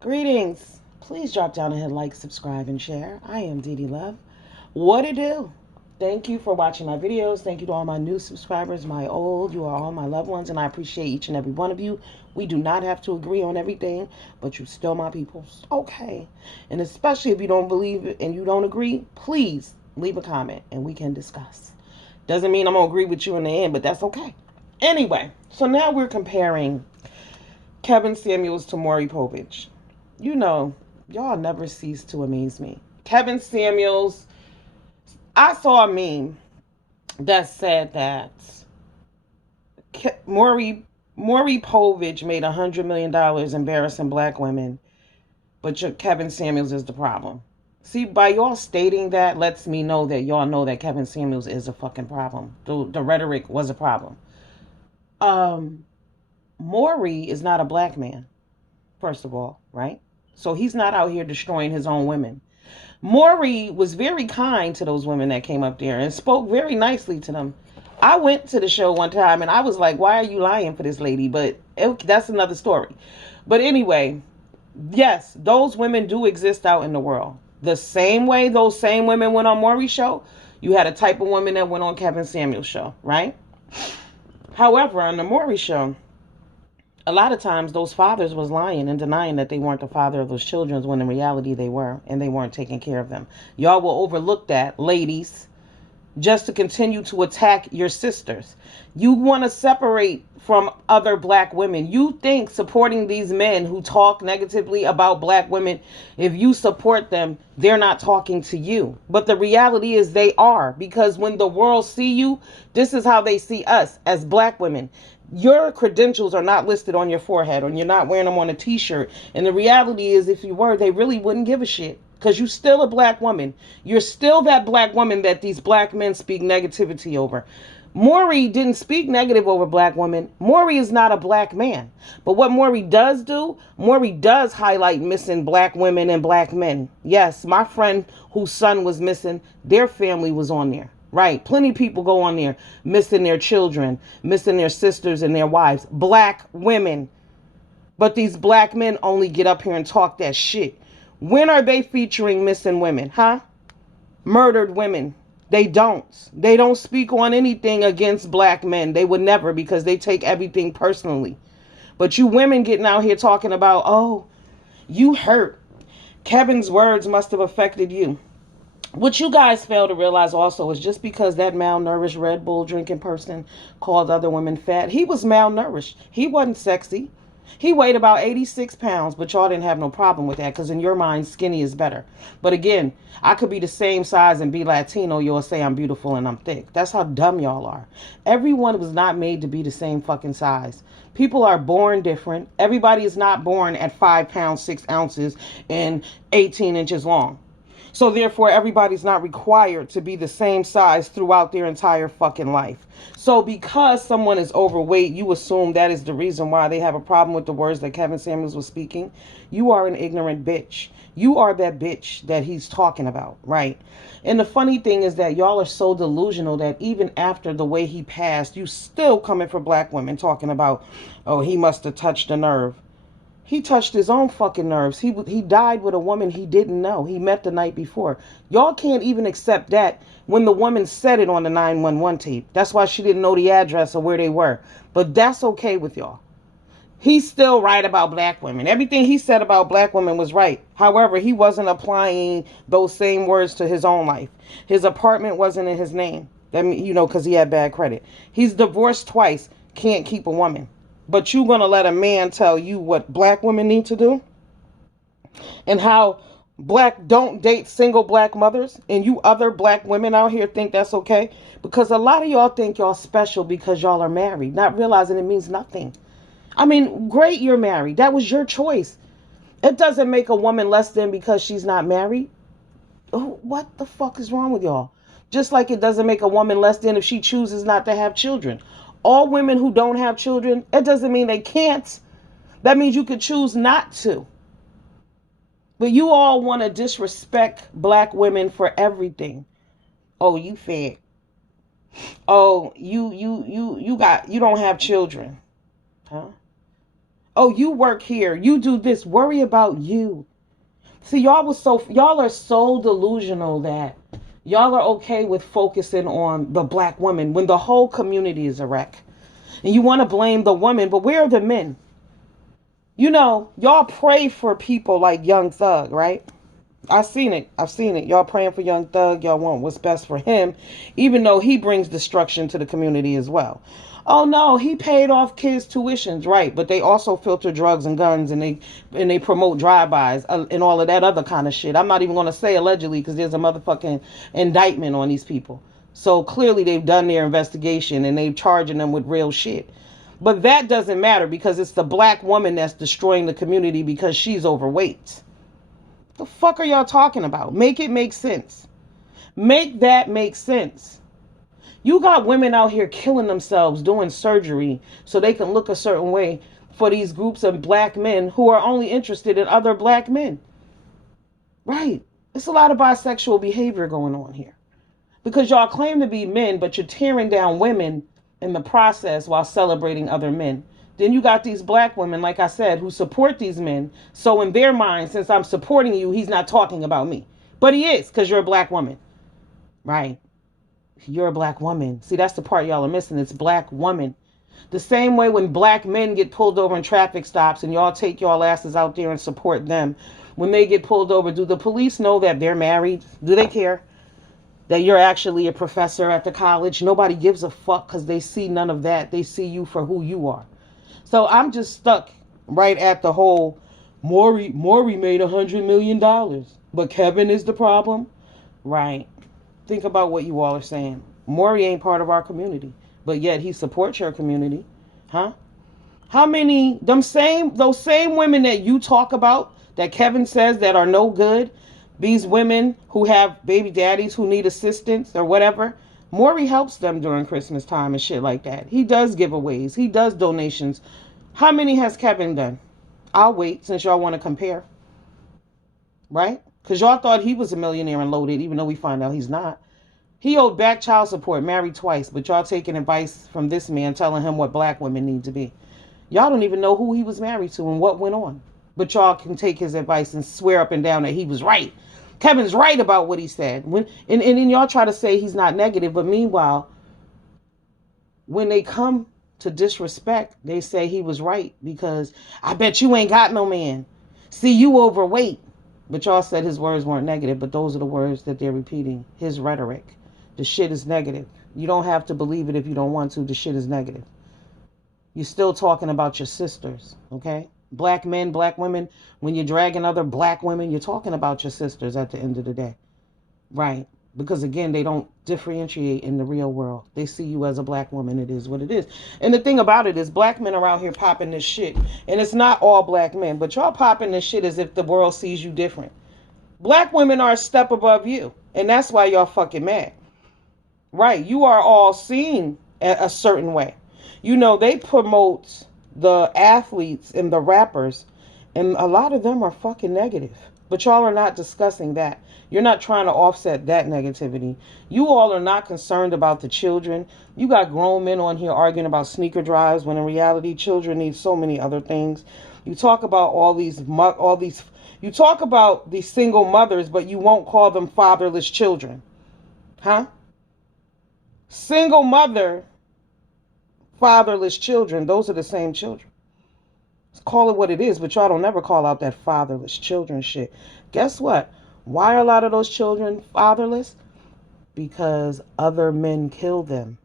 Greetings. Please drop down and hit like, subscribe, and share. I am Dee Dee Love. What it do? Thank you for watching my videos. Thank you to all my new subscribers, my old. You are all my loved ones, and I appreciate each and every one of you. We do not have to agree on everything, but you still my peoples. Okay. And especially if you don't believe it and you don't agree, please leave a comment and we can discuss. Doesn't mean I'm going to agree with you in the end, but that's okay. Anyway, so now we're comparing Kevin Samuels to Maury Povich. You know, y'all never cease to amaze me. Kevin Samuels, I saw a meme that said that Maury Povich made $100 million embarrassing black women, but Kevin Samuels is the problem. See, by y'all stating that lets me know that y'all know that Kevin Samuels is a fucking problem. The rhetoric was a problem. Um, Maury is not a black man, first of all, right? So he's not out here destroying his own women. Maury was very kind to those women that came up there and spoke very nicely to them. I went to the show one time and I was like, why are you lying for this lady? But that's another story. But anyway, yes, those women do exist out in the world. The same way those same women went on Maury's show, you had a type of woman that went on Kevin Samuels' show, right? However, on the Maury show, a lot of times those fathers was lying and denying that they weren't the father of those children when in reality they were, and they weren't taking care of them. Y'all will overlook that, ladies, just to continue to attack your sisters. You want to separate from other black women. You think supporting these men who talk negatively about black women, if you support them, they're not talking to you. But the reality is they are, because when the world see you, this is how they see us as black women. Your credentials are not listed on your forehead, or you're not wearing them on a t-shirt. And the reality is, if you were, they really wouldn't give a shit, because you're still a black woman. You're still that black woman that these black men speak negativity over. Maury didn't speak negative over black women. Maury is not a black man. But what Maury does do, Maury does highlight missing black women and black men. Yes, my friend whose son was missing, their family was on there. Right. Plenty of people go on there missing their children, missing their sisters and their wives. Black women. But these black men only get up here and talk that shit. When are they featuring missing women, huh? Murdered women. They don't. They don't speak on anything against black men. They would never, because they take everything personally. But you women getting out here talking about, oh, you hurt. Kevin's words must have affected you. What you guys fail to realize also is just because that malnourished Red Bull drinking person called other women fat, he was malnourished. He wasn't sexy. He weighed about 86 pounds, but y'all didn't have no problem with that because in your mind, skinny is better. But again, I could be the same size and be Latino. You'll say I'm beautiful and I'm thick. That's how dumb y'all are. Everyone was not made to be the same fucking size. People are born different. Everybody is not born at 5 pounds, 6 ounces, and 18 inches long. So therefore, everybody's not required to be the same size throughout their entire fucking life. So because someone is overweight, you assume that is the reason why they have a problem with the words that Kevin Samuels was speaking. You are an ignorant bitch. You are that bitch that he's talking about, right? And the funny thing is that y'all are so delusional that even after the way he passed, you still coming for black women talking about, oh, he must have touched a nerve. He touched his own fucking nerves. He died with a woman he didn't know. He met the night before. Y'all can't even accept that when the woman said it on the 911 tape. That's why she didn't know the address or where they were. But that's okay with y'all. He's still right about black women. Everything he said about black women was right. However, he wasn't applying those same words to his own life. His apartment wasn't in his name. That mean, because he had bad credit. He's divorced twice. Can't keep a woman. But you gonna let a man tell you what black women need to do? And how black don't date single black mothers, and you other black women out here think that's okay? Because a lot of y'all think y'all special because y'all are married, not realizing it means nothing. I mean, great, you're married. That was your choice. It doesn't make a woman less than because she's not married. What the fuck is wrong with y'all? Just like it doesn't make a woman less than if she chooses not to have children. All women who don't have children, it doesn't mean they can't. That means you could choose not to. But you all want to disrespect black women for everything. Oh, you fat. Oh, you don't have children. Huh? Oh, you work here. You do this. Worry about you. See, y'all are so delusional that y'all are okay with focusing on the black woman when the whole community is a wreck. And you want to blame the woman, but where are the men? Y'all pray for people like Young Thug, right? I've seen it. I've seen it. Y'all praying for Young Thug. Y'all want what's best for him, even though he brings destruction to the community as well. Oh no, he paid off kids' tuitions, right? But they also filter drugs and guns, and they promote drive-bys and all of that other kind of shit. I'm not even going to say allegedly because there's a motherfucking indictment on these people. So clearly they've done their investigation and they're charging them with real shit. But that doesn't matter because it's the black woman that's destroying the community because she's overweight. The fuck are y'all talking about? Make it make sense. Make that make sense. You got women out here killing themselves doing surgery so they can look a certain way for these groups of black men who are only interested in other black men. Right. It's a lot of bisexual behavior going on here. Because y'all claim to be men, but you're tearing down women in the process while celebrating other men. Then you got these black women, like I said, who support these men. So in their mind, since I'm supporting you, he's not talking about me. But he is, because you're a black woman. Right. You're a black woman. See, that's the part y'all are missing. It's black woman. The same way when black men get pulled over in traffic stops and y'all take y'all asses out there and support them. When they get pulled over, do the police know that they're married? Do they care that you're actually a professor at the college? Nobody gives a fuck because they see none of that. They see you for who you are. So I'm just stuck right at the whole Maury made $100 million, but Kevin is the problem. Right. Think about what you all are saying. Maury ain't part of our community, but yet he supports your community. Huh? How many those same women that you talk about that Kevin says that are no good, these women who have baby daddies who need assistance or whatever, Maury helps them during Christmas time and shit like that. He does giveaways. He does donations. How many has Kevin done? I'll wait since y'all want to compare. Right? Because y'all thought he was a millionaire and loaded, even though we find out he's not. He owed back child support, married twice, but y'all taking advice from this man telling him what black women need to be. Y'all don't even know who he was married to and what went on. But y'all can take his advice and swear up and down that he was right. Kevin's right about what he said. And then y'all try to say he's not negative, but meanwhile, when they come to disrespect, they say he was right because I bet you ain't got no man. See, you overweight. But y'all said his words weren't negative, but those are the words that they're repeating. His rhetoric. The shit is negative. You don't have to believe it if you don't want to. The shit is negative. You're still talking about your sisters, okay? Black men, black women, when you're dragging other black women, you're talking about your sisters at the end of the day. Right. Because again, they don't differentiate in the real world. They see you as a black woman. It is what it is. And the thing about it is black men around here popping this shit. And it's not all black men, but y'all popping this shit as if the world sees you different. Black women are a step above you. And that's why y'all fucking mad. Right. You are all seen a certain way. They promote the athletes and the rappers, and a lot of them are fucking negative. But y'all are not discussing that. You're not trying to offset that negativity. You all are not concerned about the children. You got grown men on here arguing about sneaker drives when in reality children need so many other things. You talk about you talk about these single mothers, but you won't call them fatherless children. Huh? Single mother, fatherless children, those are the same children. Let's call it what it is, but y'all don't never call out that fatherless children shit. Guess what? Why are a lot of those children fatherless? Because other men killed them.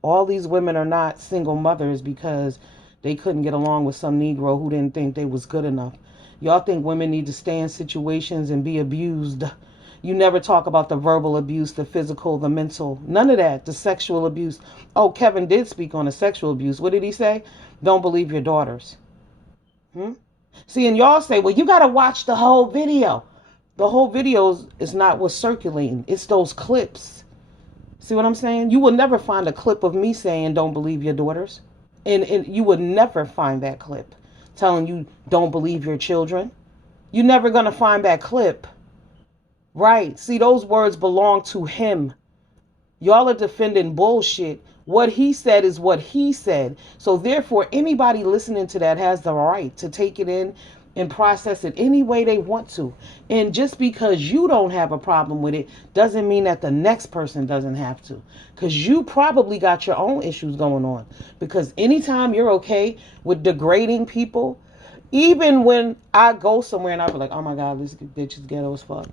All these women are not single mothers because they couldn't get along with some Negro who didn't think they was good enough. Y'all think women need to stay in situations and be abused. You never talk about the verbal abuse, the physical, the mental, none of that, the sexual abuse. Oh, Kevin did speak on the sexual abuse. What did he say? Don't believe your daughters. See, and y'all say, well, you got to watch the whole video. The whole video is not what's circulating. It's those clips. See what I'm saying? You will never find a clip of me saying don't believe your daughters. And you would never find that clip telling you don't believe your children. You're never going to find that clip. Right. See, those words belong to him. Y'all are defending bullshit What he said is what he said. So therefore, anybody listening to that has the right to take it in and process it any way they want to. And just because you don't have a problem with it doesn't mean that the next person doesn't have to. Because you probably got your own issues going on. Because anytime you're okay with degrading people, even when I go somewhere and I be like, oh my God, this bitch is ghetto as fuck.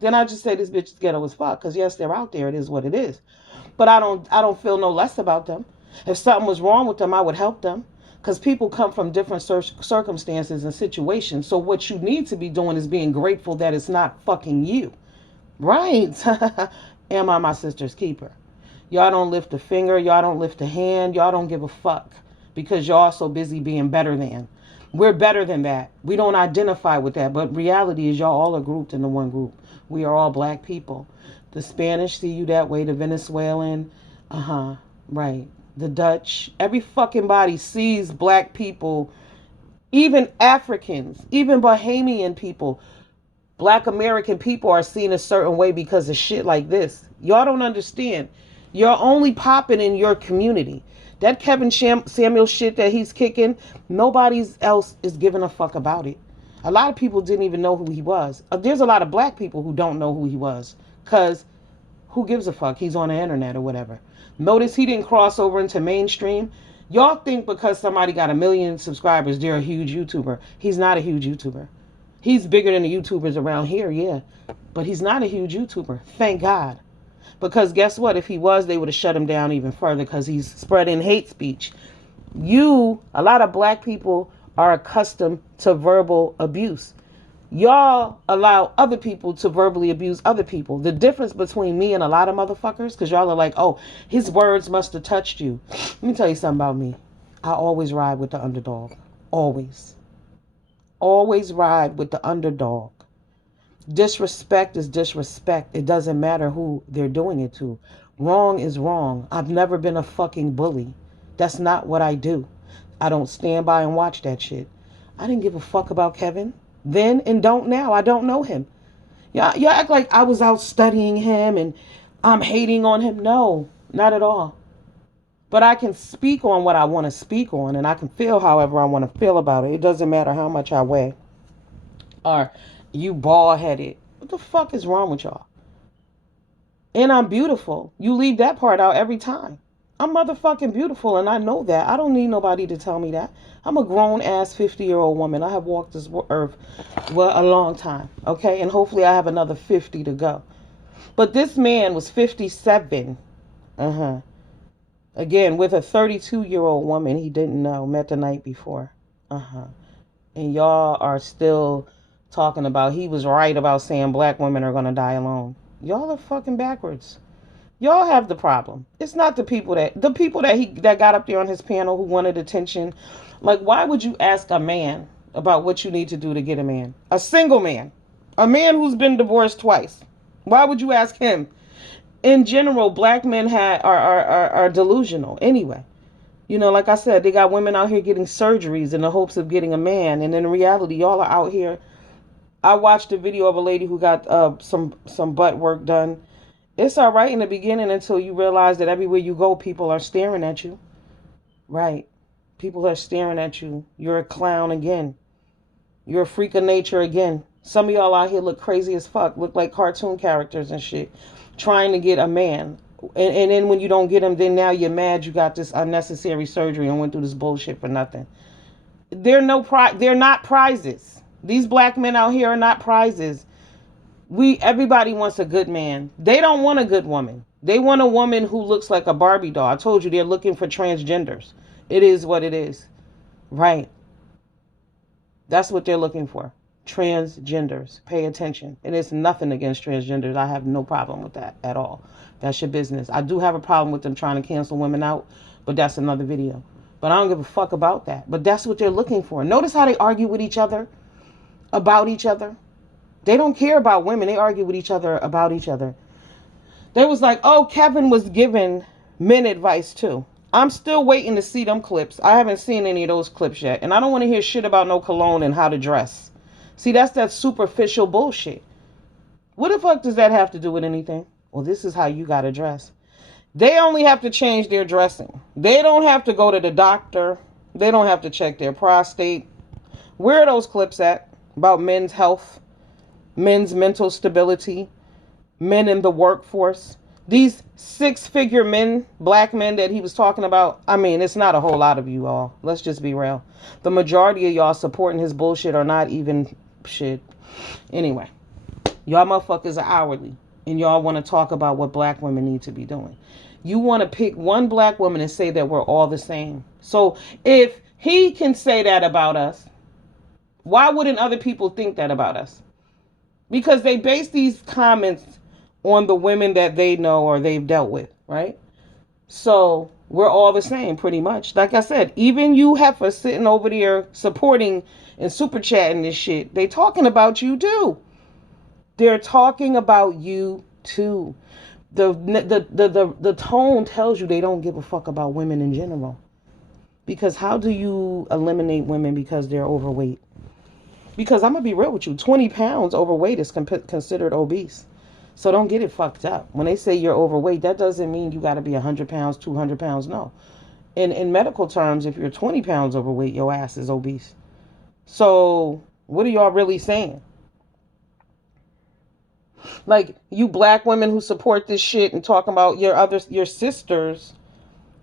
Then I just say this bitch is ghetto as fuck. Because yes, they're out there. It is what it is. But I don't feel no less about them. If something was wrong with them, I would help them. Because people come from different circumstances and situations. So what you need to be doing is being grateful that it's not fucking you. Right. Am I my sister's keeper? Y'all don't lift a finger. Y'all don't lift a hand. Y'all don't give a fuck. Because y'all so busy being better than. We're better than that. We don't identify with that. But reality is y'all all are grouped into one group. We are all black people. The Spanish see you that way. The Venezuelan. Right. The Dutch. Every fucking body sees black people. Even Africans. Even Bahamian people. Black American people are seen a certain way because of shit like this. Y'all don't understand. You're only popping in your community. That Kevin Samuel shit that he's kicking, nobody else is giving a fuck about it. A lot of people didn't even know who he was. There's a lot of black people who don't know who he was. Because who gives a fuck? He's on the internet or whatever. Notice he didn't cross over into mainstream. Y'all think because somebody got 1 million subscribers, they're a huge YouTuber. He's not a huge YouTuber. He's bigger than the YouTubers around here, yeah. But he's not a huge YouTuber. Thank God. Because guess what? If he was, they would have shut him down even further because he's spreading hate speech. A lot of black people are accustomed to verbal abuse. Y'all allow other people to verbally abuse other people. The difference between me and a lot of motherfuckers, because y'all are like, oh, his words must have touched you. Let me tell you something about me. I always ride with the underdog. Always. Always ride with the underdog. Disrespect is disrespect. It doesn't matter who they're doing it to. Wrong is wrong. I've never been a fucking bully. That's not what I do. I don't stand by and watch that shit. I didn't give a fuck about Kevin then and don't now. I don't know him. Y'all act like I was out studying him and I'm hating on him. No, not at all. But I can speak on what I want to speak on and I can feel however I want to feel about it. It doesn't matter how much I weigh. Or you bald headed. What the fuck is wrong with y'all? And I'm beautiful. You leave that part out every time. I'm motherfucking beautiful and I know that. I don't need nobody to tell me that. I'm a grown ass 50-year-old woman. I have walked this earth a long time. Okay? And hopefully I have another 50 to go. But this man was 57. Again, with a 32-year-old woman he didn't know, met the night before. And y'all are still talking about he was right about saying black women are going to die alone. Y'all are fucking backwards. Y'all have the problem. It's not the people that that got up there on his panel who wanted attention. Like, why would you ask a man about what you need to do to get a man? A single man. A man who's been divorced twice. Why would you ask him? In general, black men are delusional anyway. You know, like I said, they got women out here getting surgeries in the hopes of getting a man. And in reality, y'all are out here. I watched a video of a lady who got some butt work done. It's all right in the beginning until you realize that everywhere you go, people are staring at you. Right. People are staring at you. You're a clown again. You're a freak of nature again. Some of y'all out here look crazy as fuck. Look like cartoon characters and shit. Trying to get a man. And then when you don't get him, then now you're mad you got this unnecessary surgery and went through this bullshit for nothing. They're not prizes. These black men out here are not prizes. Everybody wants a good man. They don't want a good woman. They want a woman who looks like a Barbie doll. I told you they're looking for transgenders. It is what it is. Right. That's what they're looking for. Transgenders. Pay attention. And it's nothing against transgenders. I have no problem with that at all. That's your business. I do have a problem with them trying to cancel women out, but that's another video. But I don't give a fuck about that. But that's what they're looking for. Notice how they argue with each other about each other. They don't care about women. They argue with each other about each other. They was like, oh, Kevin was giving men advice too. I'm still waiting to see them clips. I haven't seen any of those clips yet. And I don't want to hear shit about no cologne and how to dress. See, that's that superficial bullshit. What the fuck does that have to do with anything? Well, this is how you got to dress. They only have to change their dressing. They don't have to go to the doctor. They don't have to check their prostate. Where are those clips at about men's health, men's mental stability, men in the workforce? These six-figure men, black men that he was talking about, I mean, it's not a whole lot of you all. Let's just be real. The majority of y'all supporting his bullshit are not even shit. Anyway, y'all motherfuckers are hourly, and y'all want to talk about what black women need to be doing. You want to pick one black woman and say that we're all the same. So if he can say that about us, why wouldn't other people think that about us? Because they base these comments on the women that they know or they've dealt with, right? So we're all the same pretty much. Like I said, even you heifers sitting over there supporting and super chatting this shit, they talking about you too. They're talking about you too. The tone tells you they don't give a fuck about women in general. Because how do you eliminate women because they're overweight? Because I'm going to be real with you, 20 pounds overweight is considered obese. So don't get it fucked up. When they say you're overweight, that doesn't mean you got to be 100 pounds, 200 pounds. No. In medical terms, if you're 20 pounds overweight, your ass is obese. So what are y'all really saying? Like, you black women who support this shit and talking about your sisters,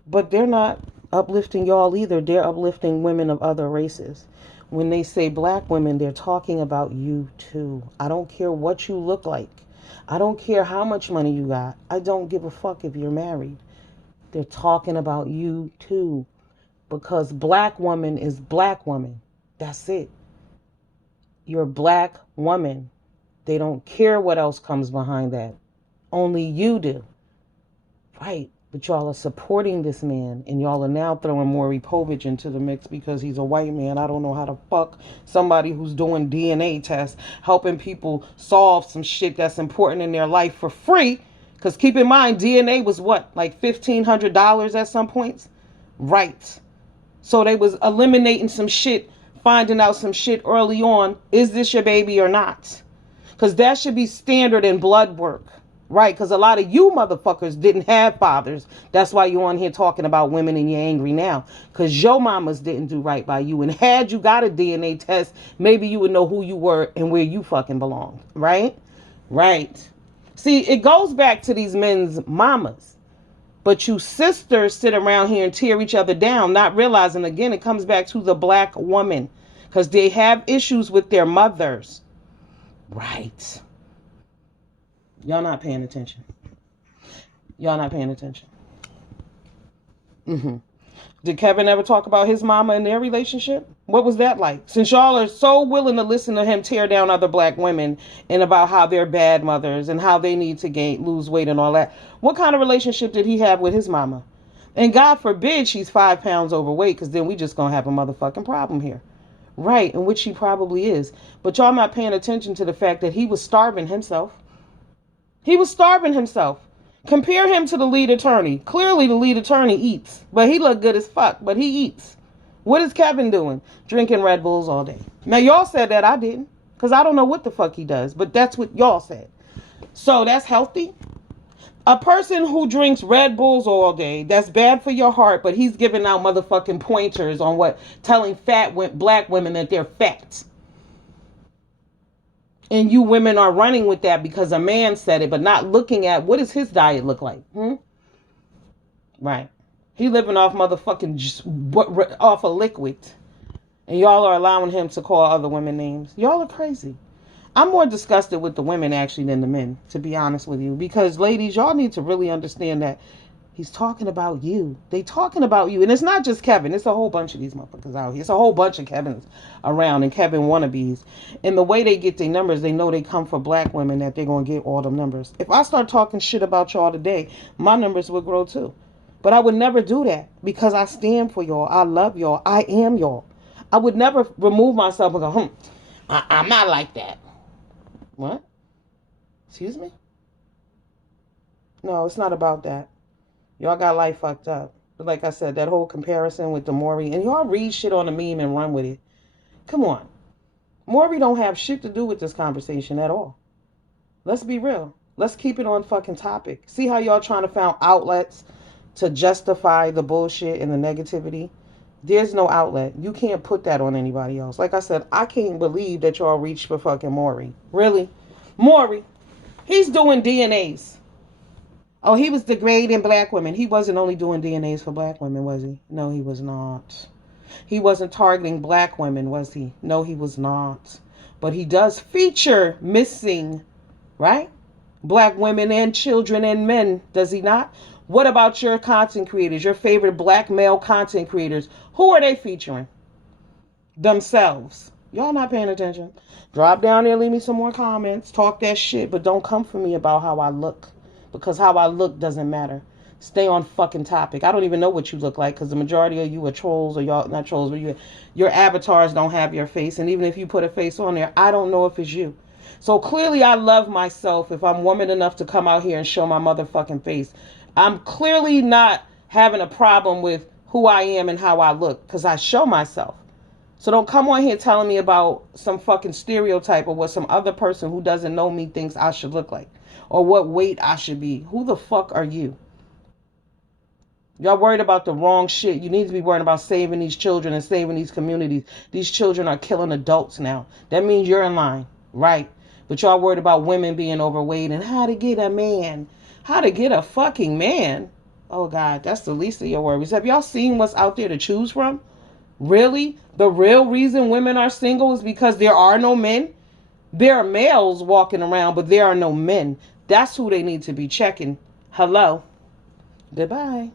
but they're not uplifting y'all either. They're uplifting women of other races. When they say black women, they're talking about you too. I don't care what you look like. I don't care how much money you got. I don't give a fuck if you're married. They're talking about you too. Because black woman is black woman. That's it. You're a black woman. They don't care what else comes behind that. Only you do. Right. But y'all are supporting this man, and y'all are now throwing Maury Povich into the mix because he's a white man. I don't know how to fuck somebody who's doing DNA tests, helping people solve some shit that's important in their life for free. Because keep in mind, DNA was what, like $1,500 at some points? Right. So they was eliminating some shit, finding out some shit early on. Is this your baby or not? Because that should be standard in blood work. Right, because a lot of you motherfuckers didn't have fathers. That's why you're on here talking about women and you're angry now. Because your mamas didn't do right by you. And had you got a DNA test, maybe you would know who you were and where you fucking belonged. Right? Right. See, it goes back to these men's mamas. But you sisters sit around here and tear each other down, not realizing, again, it comes back to the black woman. Because they have issues with their mothers. Right. Y'all not paying attention. Y'all not paying attention. Did Kevin ever talk about his mama and their relationship? What was that like? Since y'all are so willing to listen to him tear down other black women and about how they're bad mothers and how they need to lose weight and all that, what kind of relationship did he have with his mama? And God forbid she's 5 pounds overweight, because then we just gonna have a motherfucking problem here. Right, in which he probably is. But y'all not paying attention to the fact that he was starving himself. He was starving himself. Compare him to the lead attorney. Clearly the lead attorney eats, but he look good as fuck, but he eats. What is Kevin doing? Drinking Red Bulls all day. Now y'all said that, I didn't, because I don't know what the fuck he does, but that's what y'all said. So that's healthy? A person who drinks Red Bulls all day, that's bad for your heart, but he's giving out motherfucking pointers on telling black women that they're fat. And you women are running with that because a man said it, but not looking at what does his diet look like. Right. He living off motherfucking off a liquid. And y'all are allowing him to call other women names. Y'all are crazy. I'm more disgusted with the women actually than the men, to be honest with you. Because ladies, y'all need to really understand that he's talking about you. They talking about you. And it's not just Kevin. It's a whole bunch of these motherfuckers out here. It's a whole bunch of Kevins around and Kevin wannabes. And the way they get their numbers, they know they come for black women, that they're going to get all them numbers. If I start talking shit about y'all today, my numbers would grow too. But I would never do that because I stand for y'all. I love y'all. I am y'all. I would never remove myself and go, I'm not like that. What? Excuse me? No, it's not about that. Y'all got life fucked up. But like I said, that whole comparison with the Maury, and y'all read shit on the meme and run with it. Come on. Maury don't have shit to do with this conversation at all. Let's be real. Let's keep it on fucking topic. See how y'all trying to find outlets to justify the bullshit and the negativity? There's no outlet. You can't put that on anybody else. Like I said, I can't believe that y'all reached for fucking Maury. Really? Maury, he's doing DNAs. Oh, he was degrading black women. He wasn't only doing DNAs for black women, was he? No, he was not. He wasn't targeting black women, was he? No, he was not. But he does feature missing, right? Black women and children and men, does he not? What about your content creators, your favorite black male content creators? Who are they featuring? Themselves. Y'all not paying attention. Drop down there, leave me some more comments. Talk that shit, but don't come for me about how I look. Because how I look doesn't matter. Stay on fucking topic. I don't even know what you look like because the majority of you are trolls, or y'all not trolls, but your avatars don't have your face. And even if you put a face on there, I don't know if it's you. So clearly I love myself if I'm woman enough to come out here and show my motherfucking face. I'm clearly not having a problem with who I am and how I look because I show myself. So don't come on here telling me about some fucking stereotype or what some other person who doesn't know me thinks I should look like or what weight I should be. Who the fuck are you? Y'all worried about the wrong shit. You need to be worried about saving these children and saving these communities. These children are killing adults now. That means you're in line, right? But y'all worried about women being overweight and how to get a man. How to get a fucking man. Oh, God, that's the least of your worries. Have y'all seen what's out there to choose from? Really? The real reason women are single is because there are no men? There are males walking around, but there are no men. That's who they need to be checking. Hello. Goodbye.